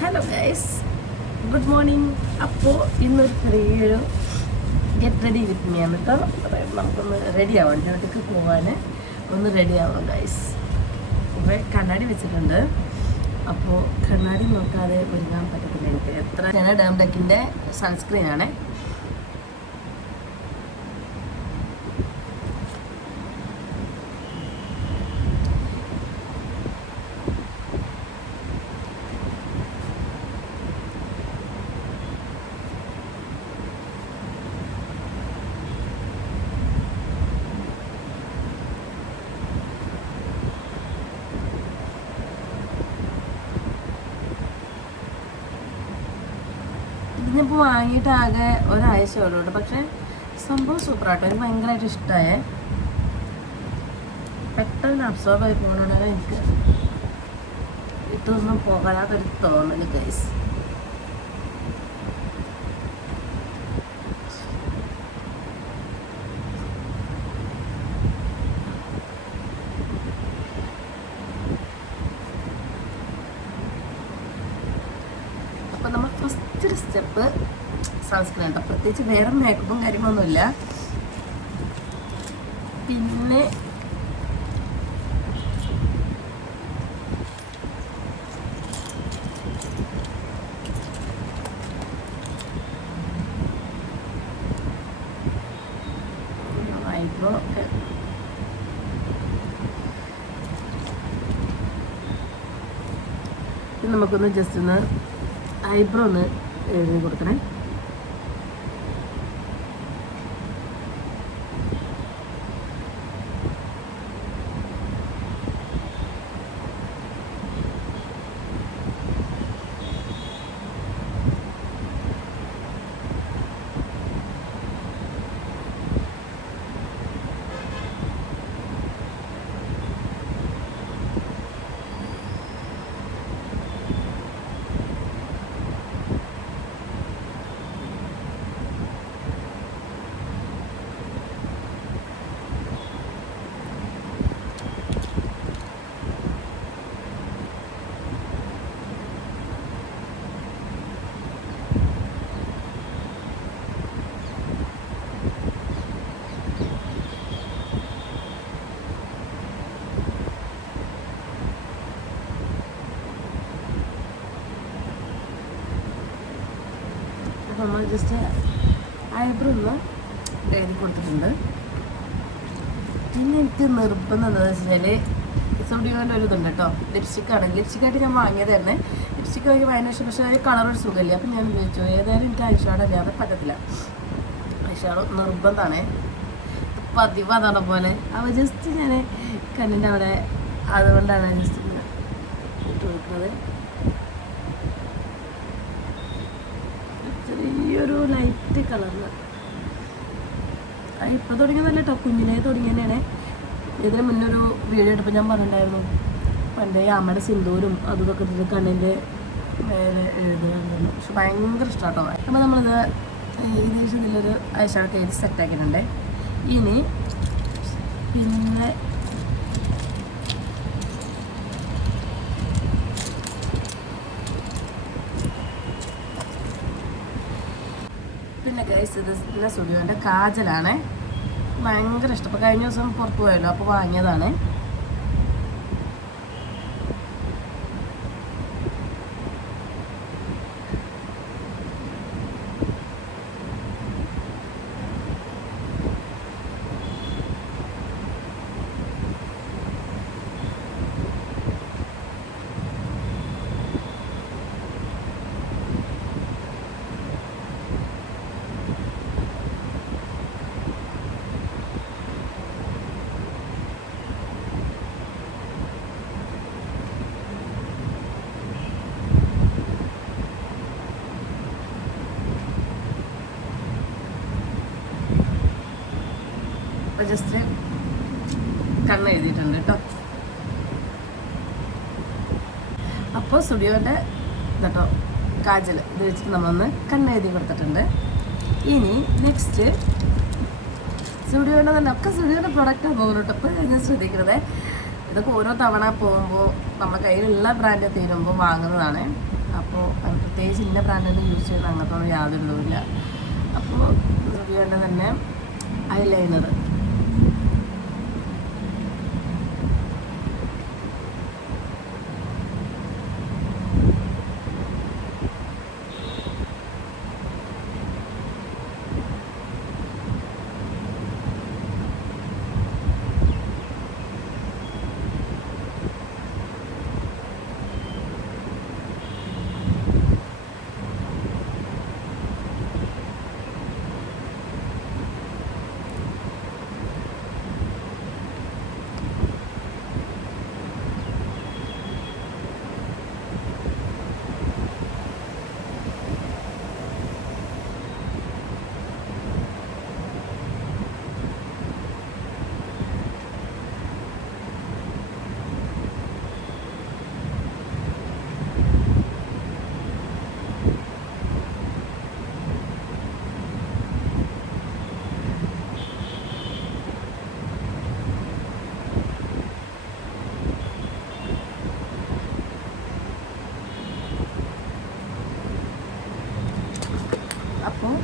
Hello guys, good morning. അപ്പോൾ ഇന്നൊരു ചെറിയൊരു ഗെറ്റ് റെഡി വിത്ത് മീ ആണ് കേട്ടോ. നമുക്കൊന്ന് റെഡി ആവാം, ഡ്യൂട്ടിക്ക് പോകാൻ ഒന്ന് റെഡി ആവാം ഗൈസ്. ഇവിടെ കണ്ണാടി വെച്ചിട്ടുണ്ട്. അപ്പോൾ കണ്ണാടി നോക്കാതെ ഒരുങ്ങാൻ പറ്റത്തില്ല എനിക്ക്. എത്ര ഡാം ഡെക്കിൻ്റെ സൺസ്ക്രീനാണ്. ഇതിനിപ്പോൾ വാങ്ങിയിട്ട് ആകെ ഒരാഴ്ച ഉള്ളൂ, പക്ഷേ സംഭവം സൂപ്പറാട്ടോ. എനിക്ക് ഭയങ്കരമായിട്ട് ഇഷ്ടമായേ. പെട്ടെന്ന് അബ്സോർബ് ആയി പോകുന്നതുകൊണ്ടാണ് എനിക്ക് ഇതൊന്നും പോകാത്തൊരു തോന്നൽ ഗൈസ്. അപ്പോൾ നമ്മൾ ഫസ്റ്റ് സ്റ്റെപ്പ് സൺസ്ക്രീൻ കേട്ടോ. പ്രത്യേകിച്ച് വേറെ മേക്കപ്പും കാര്യങ്ങളൊന്നുമില്ല. പിന്നെ ഐബ്രോ ഒക്കെ നമുക്കൊന്ന് ജസ്റ്റ് ഒന്ന് ഐബ്രോ ഒന്ന് എഴുതി കൊടുക്കണേ. നമ്മൾ ജസ്റ്റ് ഐബ്രോ ഒന്ന് എഴുതി കൊടുത്തിട്ടുണ്ട്. പിന്നെ എനിക്ക് നിർബന്ധം എന്താണെന്ന് വെച്ച് കഴിഞ്ഞാൽ സ്റ്റുഡിയോൻ്റെ ഒരു ഇതുണ്ട് കേട്ടോ. ലിപ്സ്റ്റിക്കാണ്. ലിപ്സ്റ്റിക്കായിട്ട് ഞാൻ വാങ്ങിയത് തന്നെ. ലിപ്സ്റ്റിക്ക് വാങ്ങി ഭയങ്കര ഇഷ്ടം. പക്ഷേ അതിന് കളറൊരു സുഖമില്ല. അപ്പം ഞാൻ ഉപയോഗിച്ചു. ഏതായാലും എനിക്ക് ഐഷാഡോ ഇല്ലാതെ പറ്റത്തില്ല. ഐഷാഡോ നിർബന്ധമാണ്. പതിവ് അതാണ് പോലെ അപ്പോൾ ജസ്റ്റ് ഞാൻ കണ്ണിൻ്റെ അവിടെ അതുകൊണ്ടാണ് ജസ്റ്റ് ഇട്ട് കൊടുക്കുന്നത്. ചെറിയൊരു ലൈറ്റ് കളറിൽ ഇപ്പോൾ തുടങ്ങിയതല്ല കേട്ടോ, കുഞ്ഞിനെ തുടങ്ങി തന്നെയാണ്. ഇതിന് മുന്നൊരു വീഡിയോ എടുപ്പോൾ ഞാൻ പറഞ്ഞിട്ടുണ്ടായിരുന്നു, പണ്ടേ അമ്മയുടെ സിന്ദൂരും അതും ഇതൊക്കെ ഇട്ടിട്ട് കണ്ണിൻ്റെ മേലെ എഴുതുന്നുണ്ട്. പക്ഷെ ഭയങ്കര ഇഷ്ടമാണ് കേട്ടോ. അപ്പോൾ നമ്മളിത് ഏകദേശം ഇതിലൊരു ഐഷാഡോ എഴുതി സെറ്റാക്കിയിട്ടുണ്ട്. ഇനി പിന്നെ ഗൈസ് ഇത് പിന്നെ സ്റ്റുഡിയോൻ്റെ കാജലാണ്. ഭയങ്കര ഇഷ്ടം. അപ്പോൾ കഴിഞ്ഞ ദിവസം പുറത്ത് പോയല്ലോ, അപ്പോൾ വാങ്ങിയതാണ്. അപ്പോൾ ജസ്റ്റ് കണ്ണ് എഴുതിയിട്ടുണ്ട് കേട്ടോ. അപ്പോൾ സ്റ്റുഡിയോൻ്റെ കേട്ടോ കാജൽ ഇത് വെച്ചിട്ട് നമ്മളൊന്ന് കണ്ണ് എഴുതി കൊടുത്തിട്ടുണ്ട്. ഇനി നെക്സ്റ്റ് സ്റ്റുഡിയോയുടെ തന്നെ ഒക്കെ സ്റ്റുഡിയോയുടെ പ്രൊഡക്റ്റ് പോകുന്നു കേട്ടോ. അപ്പോൾ ഞാൻ ശ്രദ്ധിക്കുന്നത് ഇതൊക്കെ ഓരോ തവണ പോകുമ്പോൾ നമ്മുടെ കയ്യിലുള്ള ബ്രാൻഡ് തീരുമ്പോൾ വാങ്ങുന്നതാണ്. അപ്പോൾ പ്രത്യേകിച്ച് ഇന്ന ബ്രാൻഡിൻ്റെ യൂസ് ചെയ്യുന്ന അങ്ങനത്തെ യാതൊരു ഇതുമില്ല. അപ്പോൾ സുബിയോൻ്റെ തന്നെ ഐലൈനർ അപ്പോൾ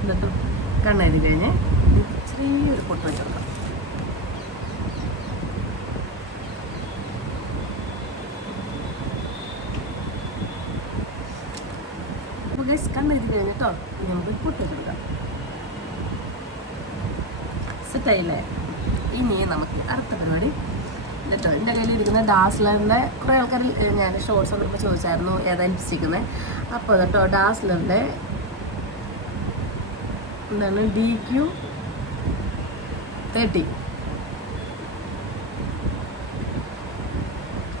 എന്നിട്ട് കണ്ണെഴുതി കഴിഞ്ഞ് ചെറിയൊരു പൊട്ട് വെച്ചെടുക്കാം. അപ്പോൾ ഗൈസ് കണ്ണെഴുതി കഴിഞ്ഞിട്ടോ നമുക്ക് പൊട്ട് വെച്ചെടുക്കാം. സെറ്റായില്ലേ? ഇനി നമുക്ക് അടുത്ത പരിപാടി എന്നിട്ടോ എൻ്റെ കയ്യിൽ ഇരിക്കുന്ന ഡാസ്ലറിൻ്റെ കുറേ ആൾക്കാർ ഞാൻ ഷോർട്സ് വന്നപ്പോൾ ചോദിച്ചായിരുന്നു ഏതാ ലിപ്സ്റ്റിക്കുന്നത്. അപ്പോൾ എന്നിട്ടോ ഡാസ്ലറിൻ്റെ എന്താണ് DQ30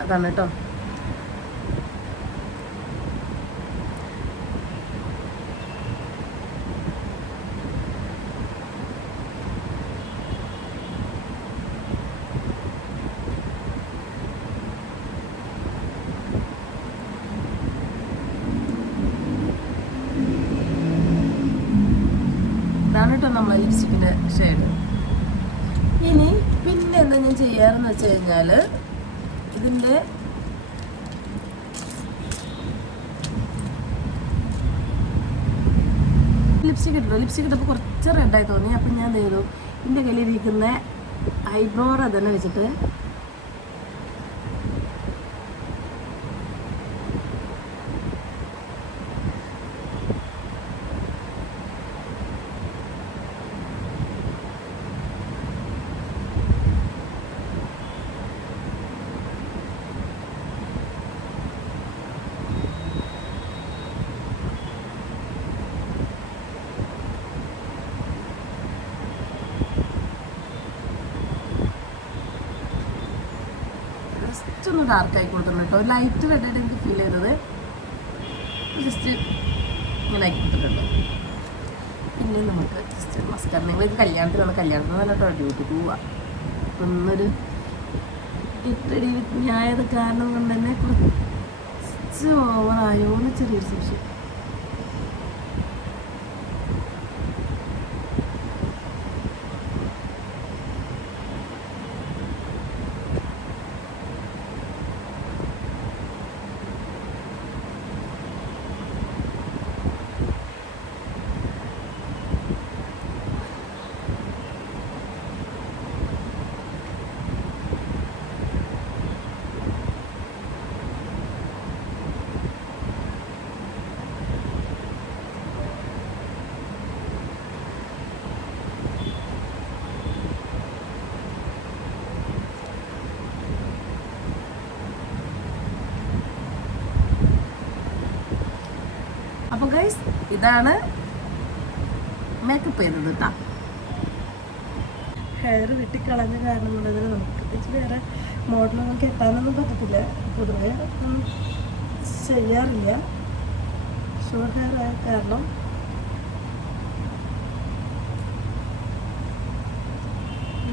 അതാണ് കേട്ടോ. ഇതാണ് കേട്ടോ നമ്മളെ ലിപ്സ്റ്റിക്കിൻ്റെ ഷെയ്ഡ്. ഇനി പിന്നെ എന്താ ഞാൻ ചെയ്യാറെന്ന് വെച്ച് കഴിഞ്ഞാൽ ഇതിൻ്റെ ലിപ്സ്റ്റിക് ഇട്ടപ്പോൾ കുറച്ച് റെഡായി തോന്നി. അപ്പം ഞാൻ എന്ത് ചെയ്തു, എൻ്റെ കയ്യിലിരിക്കുന്ന ഐബ്രോർ തന്നെ വെച്ചിട്ട് ജസ്റ്റ് ഒന്ന് ഡാർക്കായി കൊടുത്തിട്ടുണ്ട് കേട്ടോ. ലൈറ്റ് റെഡായിട്ട് എനിക്ക് ഫീൽ ചെയ്തത് ജസ്റ്റ് ഇങ്ങനെ ആക്കി കൊടുത്തിട്ടുണ്ട്. പിന്നെ നമുക്ക് ജസ്റ്റ് മസ്കാര, നിങ്ങൾ കല്യാണത്തിന് നല്ല കേട്ടോ ഡ്യൂട്ടിക്ക് പോവാം. ഒന്നൊരു ഇട്ടടി ഞായത് കാരണം കൊണ്ട് തന്നെ കുറച്ച് ഓവറായോ എന്ന് ചെറിയൊരു സംശയം. അപ്പോൾ ഗൈസ് ഇതാണ് മേക്കപ്പ് ചെയ്തത് കേട്ടോ. ഹെയർ വെട്ടിക്കളഞ്ഞ കാരണം കൊണ്ടതിന് നമുക്ക് പ്രത്യേകിച്ച് വേറെ മോഡലൊന്നും കെട്ടാനൊന്നും പറ്റത്തില്ല. പൊതുവെ ഒന്നും ചെയ്യാറില്ല ഷോർട്ട് ഹെയർ ആയ കാരണം.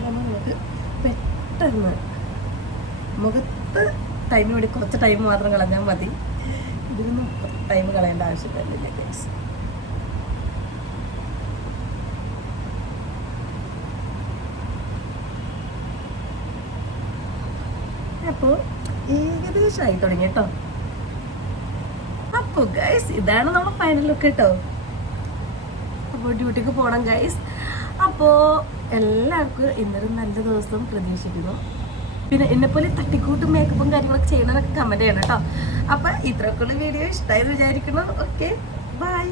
നമുക്ക് പെട്ടെന്ന് മുഖത്ത് ടൈം വേണ്ടി കുറച്ച് ടൈം മാത്രം കളഞ്ഞാൽ മതി. ഇതിനൊന്നും ടൈം കളയേണ്ട ആവശ്യമില്ല ഗൈസ്. അപ്പോൾ ഏകദേശമായി തുടങ്ങി കേട്ടോ. അപ്പോൾ ഗൈസ് ഇതാണ് നമ്മുടെ ഫൈനൽ ലുക്ക് കേട്ടോ. അപ്പോൾ ഡ്യൂട്ടിക്ക് പോകണം ഗൈസ്. അപ്പോൾ എല്ലാവർക്കും ഇന്നൊരു നല്ല ദിവസം പ്രതീക്ഷിക്കുന്നു. പിന്നെ എന്നെപ്പോലെ തട്ടിക്കൂട്ടും മേക്കപ്പും കാര്യങ്ങളൊക്കെ ചെയ്യണതൊക്കെ കമൻറ്റ് ചെയ്യണം കേട്ടോ. അപ്പം ഇത്രയൊക്കെയുള്ള വീഡിയോ ഇഷ്ടമായെന്ന് വിചാരിക്കുന്നു. Okay, by.